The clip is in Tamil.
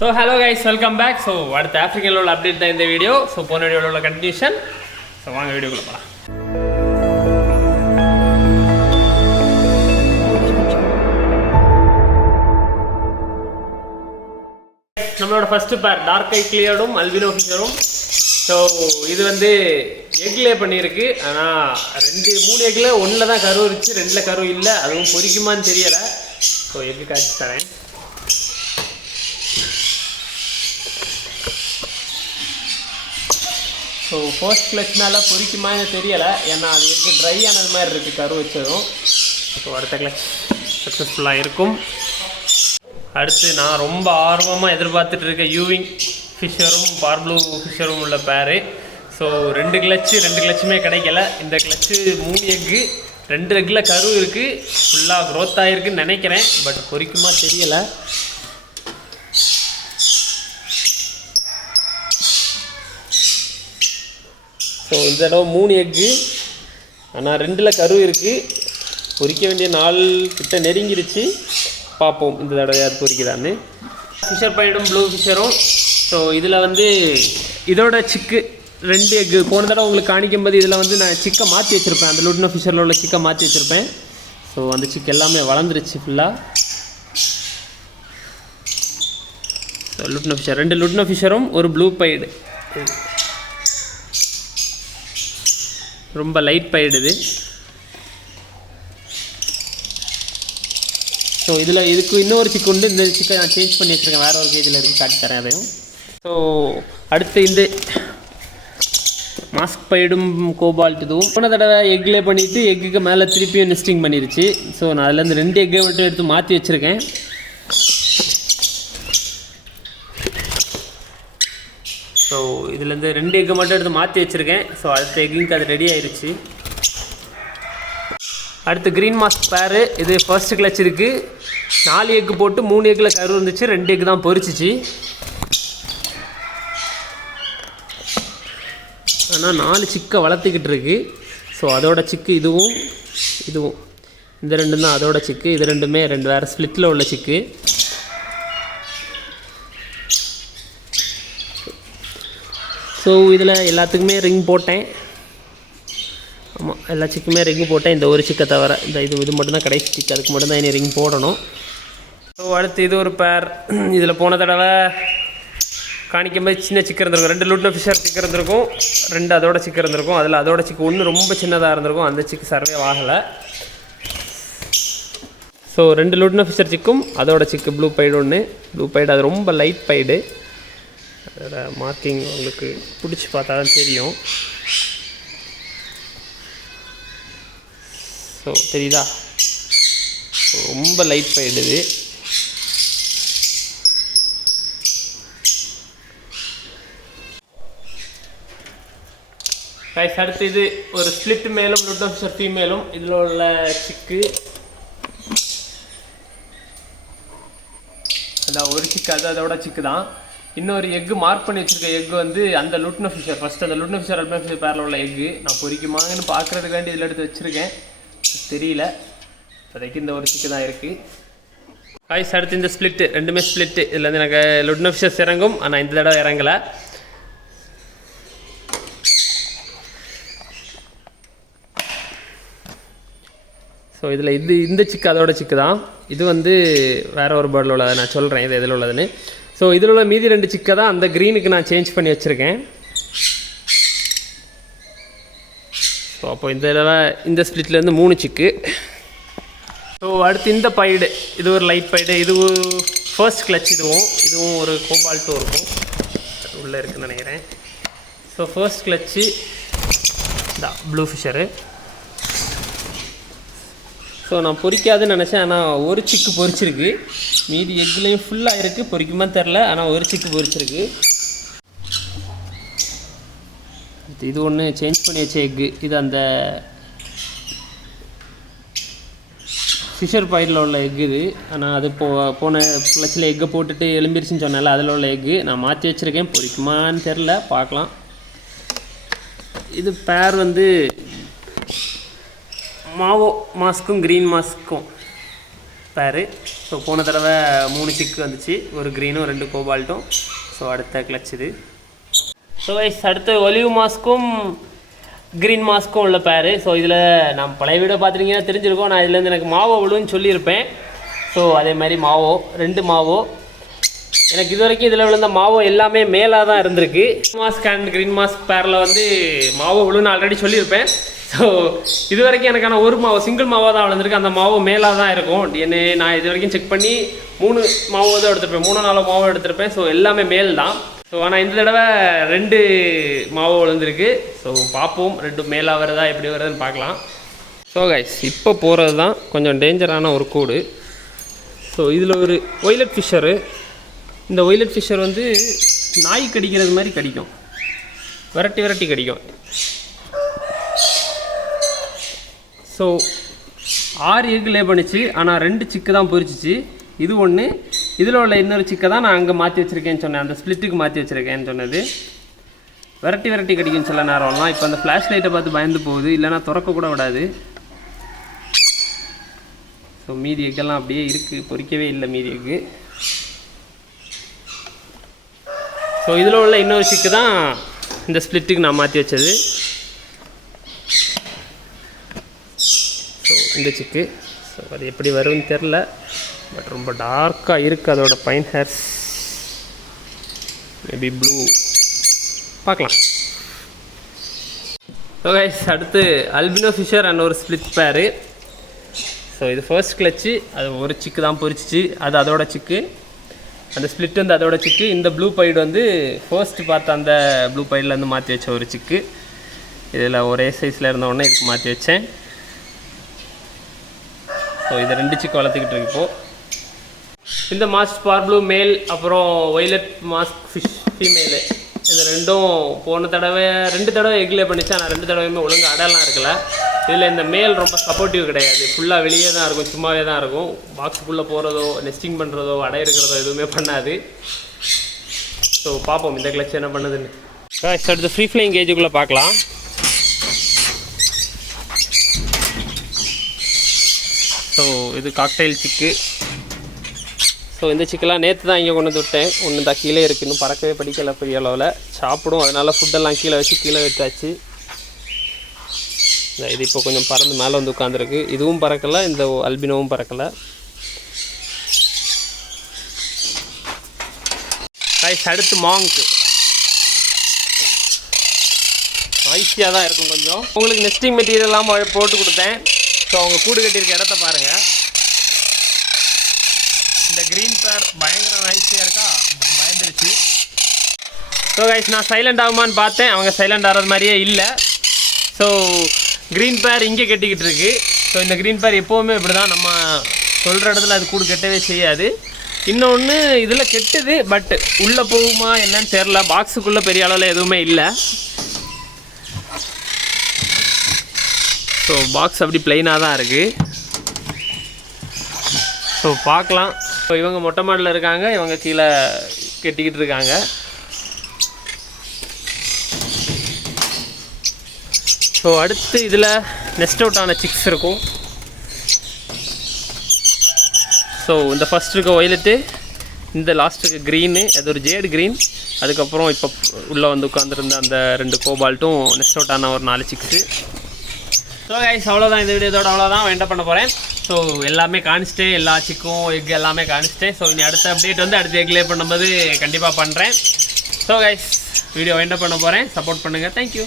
So hello guys, welcome back. So அடுத்த ஆப்பிரிக்கன் லோல் அப்டேட் தான் இந்த வீடியோ. ஸோ போன வீடியோவில் உள்ள கண்டினியூஷன். ஸோ வாங்க வீடியோக்குள்ள போகலாம். நம்மளோட ஃபர்ஸ்ட் பேர் டார்க் ஐ கிளியர்டும் அல்பினோ ஃபிஷரும். ஸோ இது வந்து எக்லே பண்ணியிருக்கு. ஆனால் 3 எக்கில் 1 தான் கரு இருந்துச்சு, 2 கரு இல்லை. அதுவும் பொரிக்குமான்னு தெரியலை. ஸோ எக்கு காய்ச்சி தரேன். ஸோ ஃபர்ஸ்ட் கிளச்னால பொரிக்குமான்னு தெரியலை, ஏன்னா அது எக்கு ட்ரை ஆனது மாதிரி இருக்குது கரு வச்சதும். ஸோ அடுத்த கிளச் சக்ஸஸ்ஃபுல்லாக இருக்கும். அடுத்து நான் ரொம்ப ஆர்வமாக எதிர்பார்த்துட்டு இருக்க யூவிங் ஃபிஷரும் பார்ப்ளூ ஃபிஷரும் உள்ள பேரு. ஸோ 2 கிளச்சுமே கிடைக்கல. இந்த கிளச்சு 3 எக்கு, 2 எக்கில் கரு இருக்குது, ஃபுல்லாக க்ரோத் ஆகிருக்குன்னு நினைக்கிறேன். பட் பொரிக்குமா தெரியலை. ஸோ இந்த தடவை 3 எக்கு, ஆனால் 2ல் கரு இருக்குது. பொரிக்க வேண்டிய 4 கிட்ட நெருங்கிருச்சு. பார்ப்போம் இந்த தடவை அது பொரிக்குதான்னு. ஃபிஷர் பைடும் ப்ளூ ஃபிஷரும். ஸோ இதில் வந்து இதோட சிக்கு 2 எக்கு போன தடவை உங்களுக்கு காணிக்கும்போது இதில் வந்து நான் சிக்கை மாற்றி வச்சுருப்பேன். அந்த லுட்னோ ஃபிஷரில் உள்ள சிக்கை மாற்றி வச்சுருப்பேன். ஸோ அந்த சிக்கு எல்லாமே வளர்ந்துருச்சு ஃபுல்லாக. ஸோ லுட்னோ ஃபிஷர் 2 லுட்னோ ஃபிஷரும் ஒரு ப்ளூ பைடு, ரொம்ப லைட் பைடுது. ஸோ இதுக்கு இன்னொரு சிக்கு உண்டு. இந்த சிக்கை நான் சேஞ்ச் பண்ணி வச்சுருக்கேன், வேறு ஒரு கேஜில் இருக்குது, காட்டி தரேன் அதையும். ஸோ அடுத்து இந்த மாஸ்க் பைடும் கோபால்ட் இதுவும் போன தடவை எக்லே பண்ணிவிட்டு எக்குக்கு மேலே திருப்பியும் நெஸ்டிங் பண்ணிருச்சு. ஸோ நான் அதுலேருந்து 2 எக்கை மட்டும் எடுத்து மாற்றி வச்சுருக்கேன். ஸோ இதுலேருந்து 2 எக்கு மட்டும் எடுத்து மாற்றி வச்சுருக்கேன். ஸோ அடுத்த எக்குக்கு அது ரெடி ஆயிடுச்சு. அடுத்து க்ரீன் மாஸ்க் பேரு. இது ஃபர்ஸ்ட் கிளச் இருக்குது. 4 எக்கு போட்டு 3 எக்கில் கரு இருந்துச்சு, 2 எக்கு தான் பொரிச்சிச்சு. ஆனால் 4 சிக்கை வளர்த்துக்கிட்டு இருக்கு. ஸோ அதோட சிக்கு இதுவும் இந்த 2 தான் அதோட சிக்கு. இது 2மே 2 வேறு ஸ்ப்ளிட்டில் உள்ள சிக்கு. ஸோ இதில் எல்லாத்துக்குமே ரிங் போட்டேன். ஆமாம், எல்லா சிக்குமே ரிங் போட்டேன், இந்த ஒரு சிக்கை தவிர. இது மட்டும்தான் கடைசி சிக்கு, அதுக்கு மட்டும்தான் இனி ரிங் போடணும். ஸோ அடுத்து இது ஒரு பேர். இதில் போன தடவை காணிக்கும்போது சின்ன சிக்கு இருந்திருக்கும். 2 லுட்னோ ஃபிஷர் சிக்கு இருந்திருக்கும், 2 அதோட சிக்கு இருந்திருக்கும். அதில் அதோட சிக்கு 1 ரொம்ப சின்னதாக இருந்திருக்கும், அந்த சிக்கு சர்வே ஆகலை. ஸோ 2 லுட்னோ ஃபிஷர் சிக்கும் அதோட சிக்கு ப்ளூ பைடு 1. ப்ளூ பைடு அது ரொம்ப லைட் பைடு. அதோட மார்க்கிங் உங்களுக்கு பிடிச்சி பார்த்தா தான் தெரியும். ஸோ தெரியுதா, ரொம்ப லைட் பைடு இது. அடுத்து இது ஒரு ஸ்பிளிட் மேலும் லுட்னோ ஃபிஷர் ஃபீமேலும். இதில் உள்ள சிக்கு அதான் ஒரு சிக்கு, அதோட சிக்கு தான். இன்னொரு எக்கு மார்க் பண்ணி வச்சுருக்க எக்கு வந்து அந்த லுட்னோ ஃபிஷர், ஃபஸ்ட்டு அந்த லுட்னோ ஃபிஷர் அல்பினோ ஃபிஷர் பேரில் உள்ள எக்கு. நான் பொரிக்குமாங்கன்னு பார்க்குறதுக்காண்டி இதில் எடுத்து வச்சுருக்கேன், தெரியல. இப்போதைக்கு இந்த ஒரு சிக்கு தான் இருக்குது. அடுத்து இந்த ஸ்ப்ளிட்டு, 2மே ஸ்ப்ளிட்டு. இதில் வந்து எனக்கு லுட்னோ ஃபிஷர்ஸ் இறங்கும், ஆனால் இந்த தடவை இறங்கலை. ஸோ இதில் இந்த சிக்கு அதோட சிக்கு தான். இது வந்து வேறு ஒரு பேர்டில் உள்ளதை நான் சொல்கிறேன் இது எதில் உள்ளதுன்னு. ஸோ இதில் உள்ள மீதி 2 சிக்கை தான் அந்த க்ரீனுக்கு நான் சேஞ்ச் பண்ணி வச்சுருக்கேன். ஸோ அப்போ இந்த தடவை இந்த ஸ்ப்ளிட்லேருந்து 3 சிக்கு. ஸோ அடுத்து இந்த பைடு, இது ஒரு லைட் பைடு. இது ஃபர்ஸ்ட் கிளச். இதுவும் ஒரு கோபால்ட்டும் இருக்கும், உள்ளே இருக்குதுன்னு நினைக்கிறேன். ஸோ ஃபர்ஸ்ட் கிளச்சு இந்த ப்ளூ ஃபிஷரு. ஸோ நான் பொரிக்காதுன்னு நினச்சேன், ஆனால் ஒரு சிக்கு பொரிச்சிருக்கு. மீதி எக்குலேயும் ஃபுல்லாக இருக்குது, பொரிக்குமா தெரில, ஆனால் ஒரு சிக்கு பொரிச்சிருக்கு. இது ஒன்று சேஞ்ச் பண்ணி வச்ச எக்கு. இது அந்த ஃபிஷர் பைடில் உள்ள எக்கு இது. ஆனால் அது போன கிளச்சில் எக்கை போட்டுட்டு எலும்பிரிச்சின்னு சொன்னால அதில் உள்ள எக்கு நான் மாற்றி வச்சுருக்கேன். பொரிக்குமான்னு தெரில, பார்க்கலாம். இது பேர் வந்து மாவோ மாஸ்க்கும் க்ரீன் மாஸ்க்கும் பேரு. ஸோ போன தடவை 3 சிக்கு வந்துச்சு, ஒரு க்ரீனும் 2 கோபால்ட்டும். ஸோ அடுத்த கிளச் இது. ஸோ கைஸ் அடுத்து ஒலிவ் மாஸ்க்கும் க்ரீன் மாஸ்க்கும் உள்ள பேரு. ஸோ இதில் நான் பழைய வீடியோ பார்த்துட்டிங்கன்னா தெரிஞ்சிருக்கோம், நான் இதுலேருந்து எனக்கு மாவோ விழுன்னு சொல்லியிருப்பேன். ஸோ அதே மாதிரி மாவோ 2 மாவோ எனக்கு இது வரைக்கும் இதில் விழுந்த மாவோ எல்லாமே மேலாக தான் இருந்திருக்கு. மாஸ்க் அண்ட் க்ரீன் மாஸ்க் பேரில் வந்து மாவோ விழுன்னு ஆல்ரெடி சொல்லியிருப்பேன். ஸோ இது வரைக்கும் எனக்கான ஒரு மாவோ சிங்கிள் மாவாக தான் விழுந்திருக்கு, அந்த மாவோ மேலாக தான் இருக்கும். டிஎன்ஏ நான் இது வரைக்கும் செக் பண்ணி 3 மாவோ தான் எடுத்திருப்பேன், 3-4 மாவோ எடுத்திருப்பேன். ஸோ எல்லாமே மேல் தான். ஸோ ஆனால் இந்த தடவை 2 மாவோ விழுந்திருக்கு. ஸோ பார்ப்போம் 2 மேலாக வருதா எப்படி வருதுன்னு பார்க்கலாம். ஸோ கைஸ் இப்போ போகிறது தான் கொஞ்சம் டேஞ்சரான ஒரு கூடு. ஸோ இதில் ஒரு ஒய்லட் ஃபிஷ்ஷரு. இந்த ஒய்லட் ஃபிஷ்ஷர் வந்து நாய் கடிக்கிறது மாதிரி கடிக்கும், விரட்டி விரட்டி கடிக்கும். ஸோ 6 எக் லே பண்ணிச்சு, ஆனால் 2 சிக்கு தான் பொரிச்சிச்சு. இது ஒன்று, இதில் உள்ள இன்னொரு சிக்கை தான் நான் அங்கே மாற்றி வச்சுருக்கேன்னு சொன்னேன், அந்த ஸ்ப்ளிட்டுக்கு மாற்றி வச்சுருக்கேன்னு சொன்னது. விரட்டி விரட்டி கடிக்கும் சில நேரம்லாம். இப்போ அந்த ஃப்ளாஷ் லைட்டை பார்த்து பயந்து போகுது, இல்லைனா திறக்க கூட விடாது. ஸோ மீதி எக்கெல்லாம் அப்படியே இருக்குது, பொரிக்கவே இல்லை மீதி எக்கு. ஸோ இதில் உள்ள இன்னொரு சிக்கு தான் இந்த ஸ்ப்ளிட்டுக்கு நான் மாற்றி வச்சது. ஸோ இந்த சிக்கு ஸோ அது எப்படி வரும்னு தெரில, பட் ரொம்ப டார்க்காக இருக்குது அதோட பைன் ஹேர்ஸ். மேபி ப்ளூ, பார்க்கலாம். ஸோ கைஸ் அடுத்து அல்பினோ ஃபிஷர் அண்ட் ஒரு ஸ்ப்ளிட் பேரு. ஸோ இது ஃபர்ஸ்ட் கிளச்சு, அது ஒரு சிக்கு தான் பொரிச்சிச்சு, அது அதோட சிக்கு. அந்த ஸ்ப்ளிட் வந்து அதோட சிக்கு. இந்த ப்ளூ பைடு வந்து ஃபர்ஸ்ட் பார்த்த அந்த ப்ளூ பைட்லேருந்து மாற்றி வச்ச ஒரு சிக்கு. இதில் ஒரே சைஸில் இருந்தோடனே இதுக்கு மாற்றி வச்சேன். ஸோ இது 2 சிக்கு வளர்த்துக்கிட்டு இருக்கு இப்போது. இந்த மாஸ்க் ஸ்பார் ப்ளூ மேல், அப்புறம் ஒய்லட் மாஸ்க் ஃபிஷ் ஃபீமேலு. இது 2ம் போன தடவை 2 தடவை எக்லே பண்ணிச்சு, ஆனால் 2 தடவையுமே ஒழுங்கு அடையெல்லாம் இருக்கல. இதில் இந்த மேல் ரொம்ப சப்போர்ட்டிவ் கிடையாது, ஃபுல்லாக வெளியே தான் இருக்கும், சும்மாவே தான் இருக்கும். பாக்ஸுக்குள்ளே போகிறதோ நெஸ்டிங் பண்ணுறதோ அடை இருக்கிறதோ எதுவுமே பண்ணாது. ஸோ பார்ப்போம் இந்த கிளச் என்ன பண்ணுதுன்னு. அடுத்து ஃப்ரீ ஃப்ளைங் கேஜுக்குள்ளே பார்க்கலாம். ஸோ இது காக்டைல் சிக்கு. ஸோ இந்த சிக்கெல்லாம் நேற்று தான் இங்கே கொண்டு வந்து விட்டேன், ஒன்று தான் கீழே இருக்குது, இன்னும் பறக்கவே படிக்கலை பெரிய அளவில். சாப்பிடும், அதனால் ஃபுட்டெல்லாம் கீழே வச்சு கீழே வச்சாச்சு. இது இப்போ கொஞ்சம் பறந்து மேலே வந்து உட்காந்துருக்கு. இதுவும் பறக்கலை, இந்த அல்பினோவும் பறக்கலை. அடுத்து மாங்க்கு ஈஸியாக தான் இருக்கும் கொஞ்சம். உங்களுக்கு நெஸ்டிங் மெட்டீரியல்லாம் போட்டு கொடுத்தேன். ஸோ அவங்க கூடு கட்டியிருக்க இடத்த பாருங்கள். இந்த க்ரீன் பேர் பயங்கர நாய்ஸியாக இருக்கா, பயந்துருச்சு. ஸோ கைஸ் நான் சைலண்ட் ஆகுமான்னு பார்த்தேன், அவங்க சைலண்ட் ஆகிறது மாதிரியே இல்லை. ஸோ க்ரீன் பேர் இங்கே கட்டிக்கிட்டு இருக்கு. ஸோ இந்த க்ரீன் பேர் எப்போவுமே இப்படி தான், நம்ம சொல்கிற இடத்துல அது கூடு கட்டவே செய்யாது. இன்னொன்று இதில் கெட்டுது, பட் உள்ளே போகுமா என்னன்னு தெரில. பாக்ஸுக்குள்ளே பெரிய அளவில் எதுவுமே இல்லை. ஸோ பாக்ஸ் அப்படி ப்ளைனாக தான் இருக்குது. ஸோ பார்க்கலாம். ஸோ இவங்க மொட்டை மாடியில் இருக்காங்க, இவங்க கீழே கட்டிக்கிட்டு இருக்காங்க. ஸோ அடுத்து இதில் நெஸ்ட் அவுட் ஆன சிக்ஸ் இருக்கும். ஸோ இந்த ஃபஸ்ட் இருக்க ஒய்லட்டு, இந்த லாஸ்ட்டுக்கு க்ரீனு, அது ஒரு ஜேடு க்ரீன். அதுக்கப்புறம் இப்போ உள்ளே வந்து உட்காந்துருந்த அந்த 2 கோபால்ட்டும் நெஸ்ட் அவுட் ஆன ஒரு 4 சிக்ஸு. ஸோ கைஸ் அவ்வளோதான், இந்த வீடியோதோட அவ்வளோதான் என்ன பண்ண போகிறேன். ஸோ எல்லாமே காணிச்சிட்டேன், எல்லா சிக்கும் எக் எல்லாமே காணிச்சிட்டேன். ஸோ இனி அடுத்த அப்டேட் வந்து அடுத்து எக் லே பண்ணும்போது கண்டிப்பாக பண்ணுறேன். ஸோ கைஸ் வீடியோ என்ன பண்ண போகிறேன், சப்போர்ட் பண்ணுங்கள். தேங்க்யூ.